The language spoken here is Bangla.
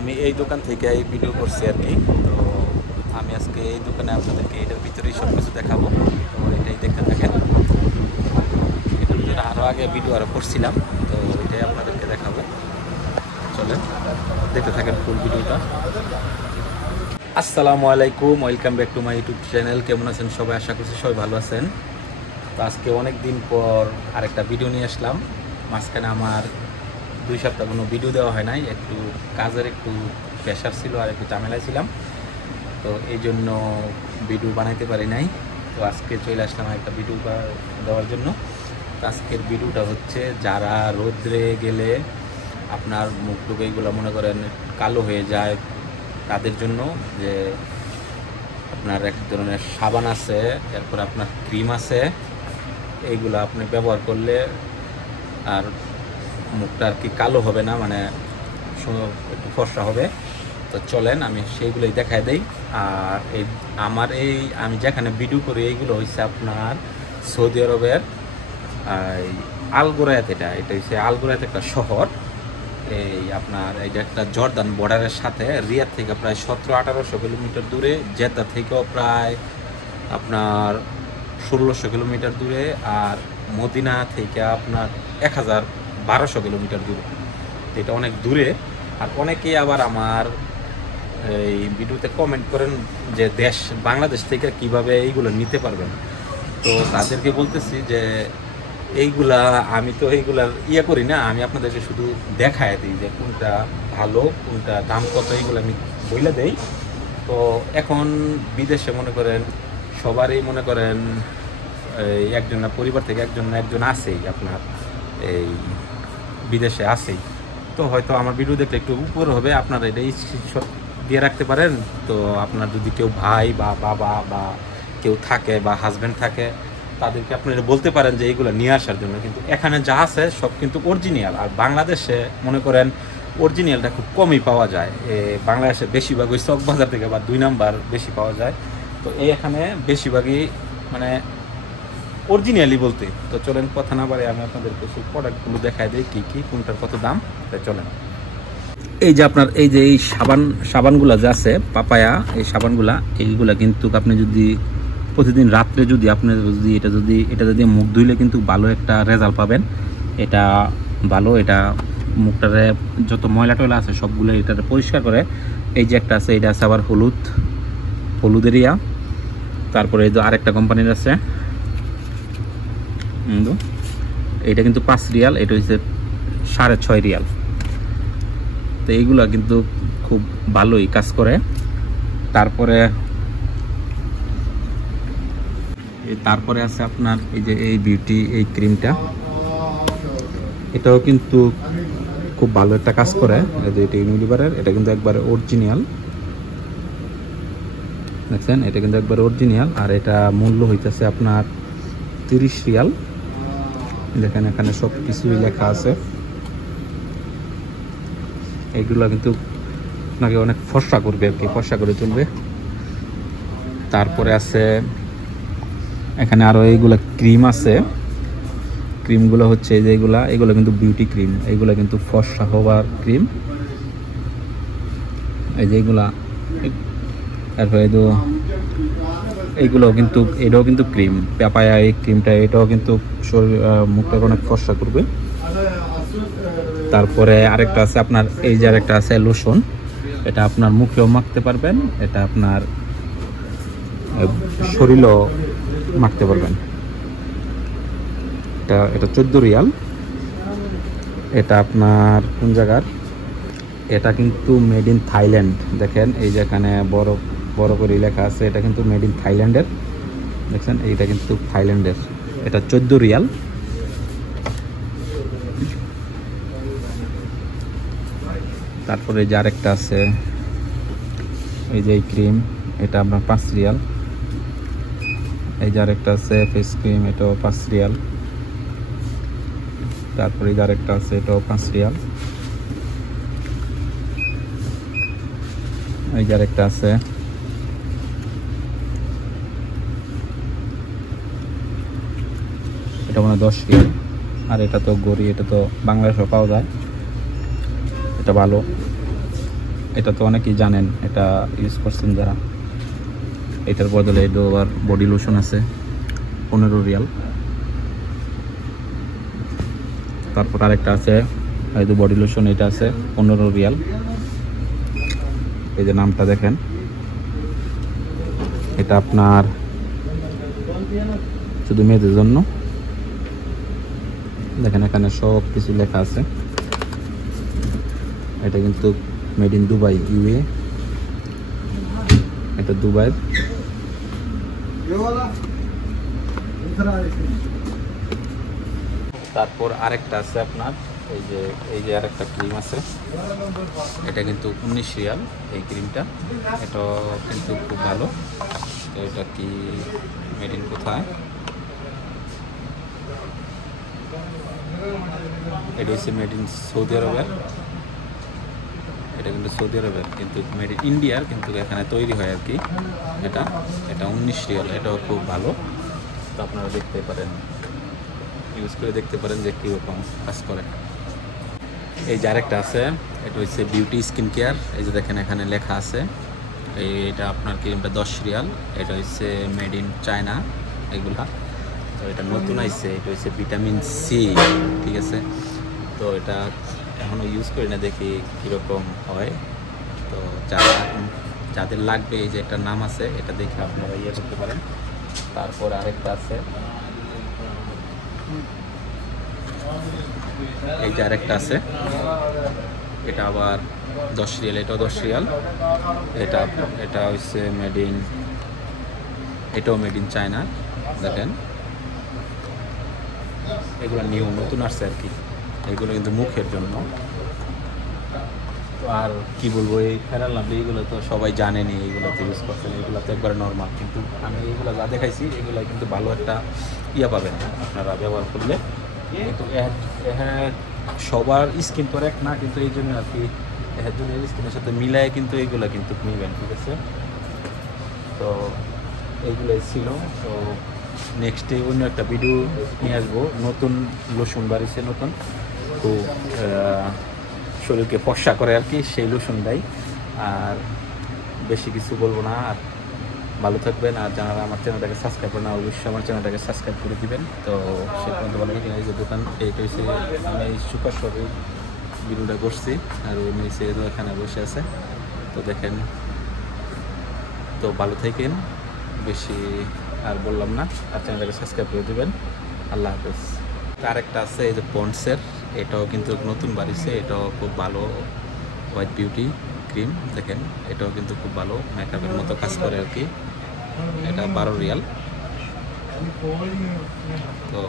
আমি এই দোকান থেকে এই ভিডিও করছি আর কি। তো আমি আজকে এই দোকানে আপনাদেরকে এটার ভিতরেই সব কিছু দেখাবো। তো এটাই দেখতে থাকেন। এটার ভিতরে আরও আগে ভিডিও আরও করছিলাম, তো এটাই আপনাদেরকে দেখাবো। চলেন দেখতে থাকেন ফুল ভিডিওটা। আসসালামু আলাইকুম, welcome back to my YouTube channel. কেমন আছেন সবাই? আশা করছি সবাই ভালো আছেন। তো আজকে অনেক দিন পর আরেকটা ভিডিও নিয়ে আসলাম। মাঝখানে আমার 2 সপ্তাহ কোনো ভিডিও দেওয়া হয় নাই, একটু কাজের একটু প্রেশার ছিল আর একটু ঝামেলায় ছিলাম, তো এই জন্য ভিডিও বানাইতে পারি নাই। তো আজকে চলে আসলাম একটা ভিডিও দেওয়ার জন্য। তো আজকের ভিডিওটা হচ্ছে যারা রোদ্রে গেলে আপনার মুখ টুক এইগুলো মনে করেন কালো হয়ে যায়, তাদের জন্য যে আপনার এক ধরনের সাবান আছে, এরপর আপনার ক্রিম আছে, এইগুলো আপনি ব্যবহার করলে আর মুখটা আর কি কালো হবে না, মানে একটু ফর্সা হবে। তো চলেন আমি সেইগুলোই দেখাই দেই। আর এই আমি যেখানে ভিডিও করি এইগুলো হচ্ছে আপনার সৌদি আরবের আল গোরায়াত। এটা হচ্ছে আল গোরায়াত একটা শহর। এই আপনার এইটা একটা জর্দান বর্ডারের সাথে, রিয়াদ থেকে প্রায় 1700-1800 কিলোমিটার দূরে, জেদ্দা থেকেও প্রায় আপনার 1600 কিলোমিটার দূরে, আর মদিনা থেকে আপনার 1000-1200 কিলোমিটার দূরে। এটা অনেক দূরে। আর অনেকেই আবার আমার এই ভিডিওতে কমেন্ট করেন যে বাংলাদেশ থেকে কিভাবে এইগুলো নিতে পারবেন। তো তাদেরকে বলতেছি যে এইগুলা আমি তো এইগুলার করি না, আমি আপনাদেরকে শুধু দেখায় দিই যে কোনটা ভালো, কোনটা দাম কত, এইগুলো আমি বইলে দেই। তো এখন বিদেশে মনে করেন সবারই মনে করেন একজন পরিবার থেকে একজন আছেই আপনার এই বিদেশে আছেই। তো হয়তো আমার ভিডিও দেখলে একটু উপরে হবে, আপনারা এটা স্ক্রিনশট দিয়ে রাখতে পারেন। তো আপনার যদি কেউ ভাই বা বাবা বা কেউ থাকে বা হাজব্যান্ড থাকে, তাদেরকে আপনারা বলতে পারেন যে এইগুলো নিয়ে আসার জন্য। কিন্তু এখানে যা আছে সব কিন্তু অরিজিনাল। আর বাংলাদেশে মনে করেন অরিজিনালটা খুব কমই পাওয়া যায়। বাংলাদেশে বেশিরভাগ ওই চক বাজার থেকে বা 2 নাম্বার বেশি পাওয়া যায়। তো এখানে বেশিরভাগই মানে অরিজিনালি বলতে। তো চলেন কথা না বাড়ে আমি আপনাদেরকে সেই প্রোডাক্টগুলো দেখাই দিই কী কোনটার কত দাম। তাই চলেন। এই যে আপনার এই যে এই সাবানগুলো যে আছে পাপায়া, এই সাবানগুলা এইগুলা কিন্তু আপনি যদি প্রতিদিন রাত্রে যদি আপনি এটা যদি মুখ ধুইলে কিন্তু ভালো একটা রেজাল্ট পাবেন। এটা ভালো, এটা মুখটারে যত ময়লা টয়লা আছে সবগুলো এটাতে পরিষ্কার করে। এই যে একটা আছে, এটা আছে আবার হলুদের তারপরে এই যে আরেকটা কোম্পানির আছে, এটা কিন্তু 5 রিয়াল, এটা হচ্ছে 6.5 রিয়াল। তো এইগুলা কিন্তু খুব ভালোই কাজ করে। তারপরে আছে আপনার এই যে এই বিউটি এই ক্রিমটা, এটাও কিন্তু খুব ভালো একটা কাজ করে। এটা ইউনিলিভারের, এটা কিন্তু একবারে অরিজিনাল, দেখছেন, এটা কিন্তু একবারে অরিজিনাল। আর এটা মূল্য হইতেছে আপনার 30 রিয়াল। দেখেন এখানে সব কিছুই লেখা আছে। এইগুলো কিন্তু আপনাকে অনেক ফর্সা করবে আর কি, ফর্সা করে তুলবে। তারপরে আছে এখানে আরো এইগুলা ক্রিম আছে। ক্রিমগুলো হচ্ছে এই যে এগুলো কিন্তু বিউটি ক্রিম, এইগুলো কিন্তু ফর্সা হওয়ার ক্রিম। এই যে এইগুলা, তারপরে এইগুলো কিন্তু এটাও কিন্তু ক্রিম, পাপায়া এই ক্রিমটা, এটাও কিন্তু মুখটাকে অনেক ফর্সা করবে। তারপরে আরেকটা আছে আপনার এই যে আরেকটা আছে লোশন, এটা আপনার মুখেও মাখতে পারবেন, এটা আপনার শরীরও মাখতে পারবেন। এটা 14 রিয়াল। এটা আপনার কোন জায়গার, এটা কিন্তু মেড ইন থাইল্যান্ড। দেখেন এই যেখানে বড় বড় করে লেখা আছে, এটা কিন্তু মেড ইন থাইল্যান্ডের, দেখছেন, এইটা কিন্তু থাইল্যান্ডের। এটা 14 রিয়াল। তারপরে যে আরেকটা আছে এই যে ক্রিম, এটা আপনার 5 রিয়াল। এই যে আরেকটা আছে ফেস ক্রিম, এটাও 5 রিয়াল। তারপরে এই যে আরেকটা আছে, এটাও 5 রিয়াল। এই যে আরেকটা আছে, এটা মানে 10 রিয়াল। আর এটা তো গড়ি, এটা তো বাংলাদেশেও পাওয়া যায়, এটা ভালো। এটা তো অনেকেই জানেন, এটা ইউজ করছেন যারা। এটার বদলে এটা আবার বডি লোশন আছে 15 রিয়াল। তারপর আরেকটা আছে এই যে বডি লোশন, এটা আছে 15 রিয়াল। এই যে নামটা দেখেন, এটা আপনার শুধু মেয়েদের জন্য। দেখেন এখানে সব কিছু লেখা আছে। এটা কিন্তু মেড ইন দুবাই, ইউএ। এটা দুবাই। তারপর আরেকটা আছে আপনার এই যে আরেকটা ক্রিম আছে, এটা কিন্তু 19 রিয়াল এই ক্রিমটা। এটা কিন্তু খুব ভালো। তো এটা কি মেড ইন কোথায়? এটা হচ্ছে মেড ইন সৌদি আরবের। এটা কিন্তু সৌদি আরবের, কিন্তু মেড ইন ইন্ডিয়ার, কিন্তু এখানে তৈরি হয় আর কি। এটা 19 রিয়াল। এটাও খুব ভালো। তো আপনারা দেখতে পারেন, ইউজ করে দেখতে পারেন যে কীরকম কাজ করে। এই যে আরেকটা আছে, এটা হচ্ছে বিউটি স্কিন কেয়ার। এই যে দেখেন এখানে লেখা আছে। এটা আপনার ক্রিমটা 10 রিয়াল। এটা হচ্ছে মেড ইন চায়না এগুলা। তো এটা নতুন আইছে, এটা হচ্ছে ভিটামিন সি, ঠিক আছে। তো এটা এখনও ইউজ করি না, দেখি কীরকম হয়। তো যাদের লাগবে, এই যে একটা নাম আছে, এটা দেখে আপনারা ইয়ে করতে পারেন। তারপর আরেকটা আছে, এই যে আরেকটা আছে, এটা আবার 10 রিয়াল। এটাও 10 রিয়াল। এটা হচ্ছে মেড ইন, এটাও মেড ইন চায়না। দেখেন এগুলো নিউ নতুন আসছে আর কি। এগুলো কিন্তু মুখের জন্য। তো আর কি বলবো, এই ফেরাল লাভলি এগুলো তো সবাই জানেনি, এইগুলো তো ইউজ করছেন, এগুলো তো একবারে নর্মাল। কিন্তু আমি এইগুলো যা দেখাইছি, এগুলো কিন্তু ভালো একটা ইয়া পাবেন আপনারা ব্যবহার করলে। কিন্তু হ্যাঁ, সবার স্কিন তো এক না, কিন্তু এই জন্য আর কি একজনের স্কিনের সাথে মিলায় কিন্তু এইগুলো কিন্তু নেবেন, ঠিক আছে। তো এইগুলোই ছিল। তো নেক্সটে অন্য একটা ভিডিও নিয়ে আসবো। নতুন লোশন বাড়িছে, নতুন খুব শরীরকে ফর্সা করে আর কি, সেই লোশনটাই। আর বেশি কিছু বলবো না। আর ভালো থাকবেন। আর যারা আমার চ্যানেলটাকে সাবস্ক্রাইব করে না, অবশ্যই আমার চ্যানেলটাকে সাবস্ক্রাইব করে দিবেন। তো সে পর্যন্ত ভালো থাকেন। এই যে দোকান, এইটা হচ্ছে আমি সুপার শপে ভিডিওটা করছি, আর ওই নিচে এখানে বসে আছে। তো দেখেন, তো ভালো থাকেন। বেশি আর বললাম না। আর চ্যানেলটাকে সাবস্ক্রাইব করে দেবেন। আল্লাহ হাফেজ। আরেকটা আছে এই যে পন্ডসের, এটাও কিন্তু নতুন বাড়িছে। এটাও খুব ভালো হোয়াইট বিউটি ক্রিম। দেখেন এটাও কিন্তু খুব ভালো, মেকআপের মতো কাজ করে আর কি। এটা 12 রিয়াল। তো